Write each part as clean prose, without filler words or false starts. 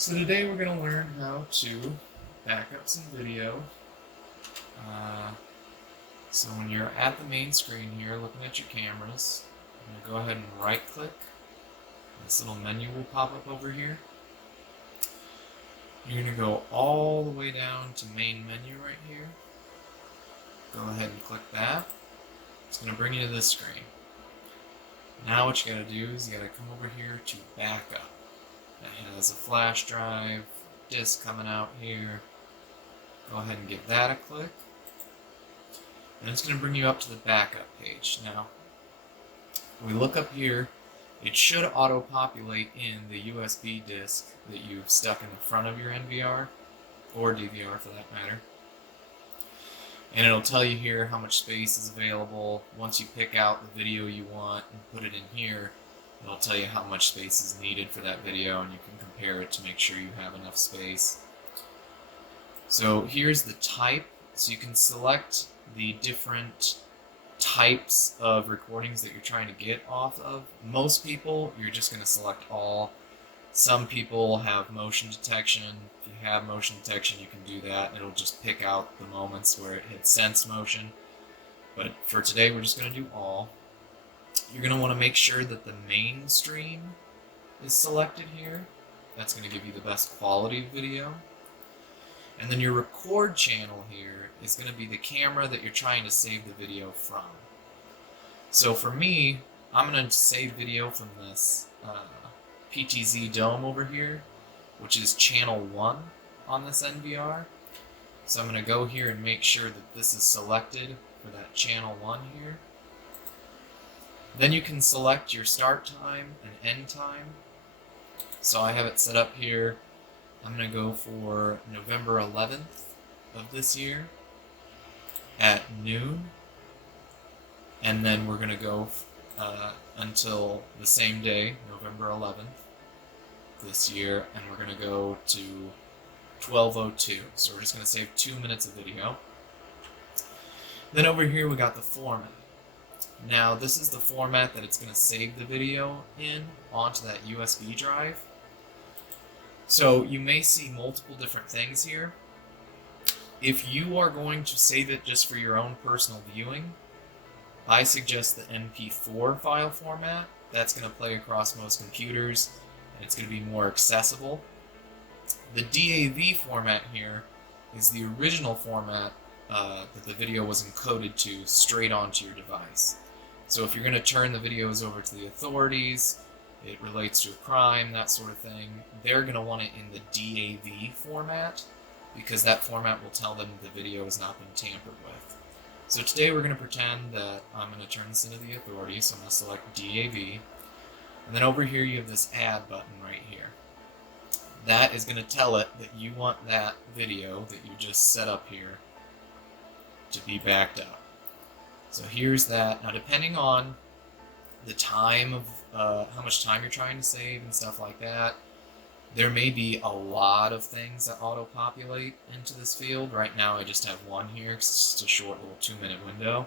So today we're going to learn how to back up some video. So when you're at the main screen here looking at your cameras, I'm going to go ahead and right click. This little menu will pop up over here. You're going to go all the way down to main menu right here. Go ahead and click that. It's going to bring you to this screen. Now what you got to do is you got to come over here to backup. It has a flash drive, disk coming out here. Go ahead and give that a click. And it's going to bring you up to the backup page. Now, when we look up here, it should auto-populate in the USB disk that you've stuck in the front of your NVR, or DVR for that matter. And it'll tell you here how much space is available. Once you pick out the video you want and put it in here, it'll tell you how much space is needed for that video, and you can compare it to make sure you have enough space. So here's the type. So you can select the different types of recordings that you're trying to get off of. Most people, you're just going to select all. Some people have motion detection. If you have motion detection, you can do that. It'll just pick out the moments where it hits sense motion. But for today, we're just going to do all. You're going to want to make sure that the main stream is selected here. That's going to give you the best quality video. And then your record channel here is going to be the camera that you're trying to save the video from. So for me, I'm going to save video from this PTZ Dome over here, which is channel 1 on this NVR. So I'm going to go here and make sure that this is selected for that channel 1 here. Then you can select your start time and end time. So I have it set up here. I'm going to go for November 11th of this year at noon. And then we're going to go until the same day, November 11th this year. And we're going to go to 12:02. So we're just going to save 2 minutes of video. Then over here we got the format. Now this is the format that it's going to save the video in onto that USB drive. So you may see multiple different things here. If you are going to save it just for your own personal viewing, I suggest the MP4 file format. That's going to play across most computers, and it's going to be more accessible. The DAV format here is the original format that the video was encoded to straight onto your device. So if you're going to turn the videos over to the authorities, it relates to a crime, that sort of thing, they're going to want it in the DAV format, because that format will tell them the video has not been tampered with. So today we're going to pretend that I'm going to turn this into the authorities, so I'm going to select DAV, and then over here you have this add button right here. That is going to tell it that you want that video that you just set up here to be backed up. So here's that. Now depending on the time of how much time you're trying to save and stuff like that, there may be a lot of things that auto-populate into this field. Right now I just have one here because it's just a short little 2-minute window.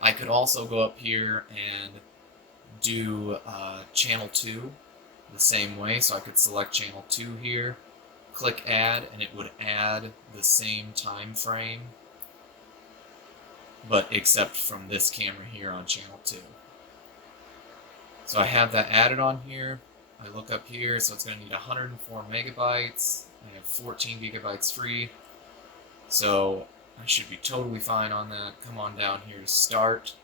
I could also go up here and do channel 2 the same way. So I could select channel 2 here, click add, and it would add the same time frame, but except from this camera here on channel 2. So I have that added on here. I look up here, so it's going to need 104 megabytes. I have 14 gigabytes free, so I should be totally fine on that. Come on down here to start.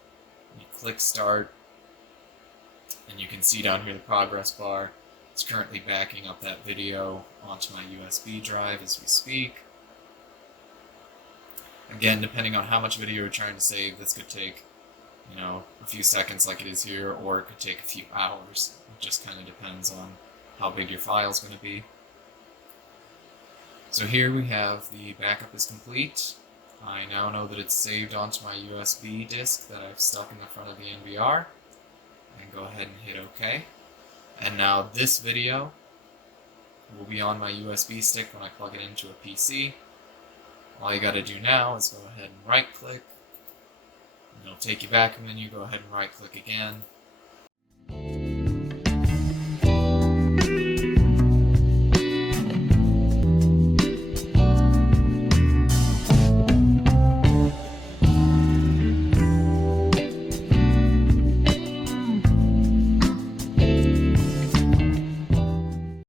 You click start, and you can see down here the progress bar. It's currently backing up that video onto my USB drive as we speak. Again, depending on how much video you're trying to save, this could take, a few seconds like it is here, or it could take a few hours. It just kind of depends on how big your file is going to be. So here we have the backup is complete. I now know that it's saved onto my USB disk that I've stuck in the front of the NVR. And go ahead and hit OK. And now this video will be on my USB stick when I plug it into a PC. All you got to do now is go ahead and right click. It'll take you back a menu, go ahead and right click again,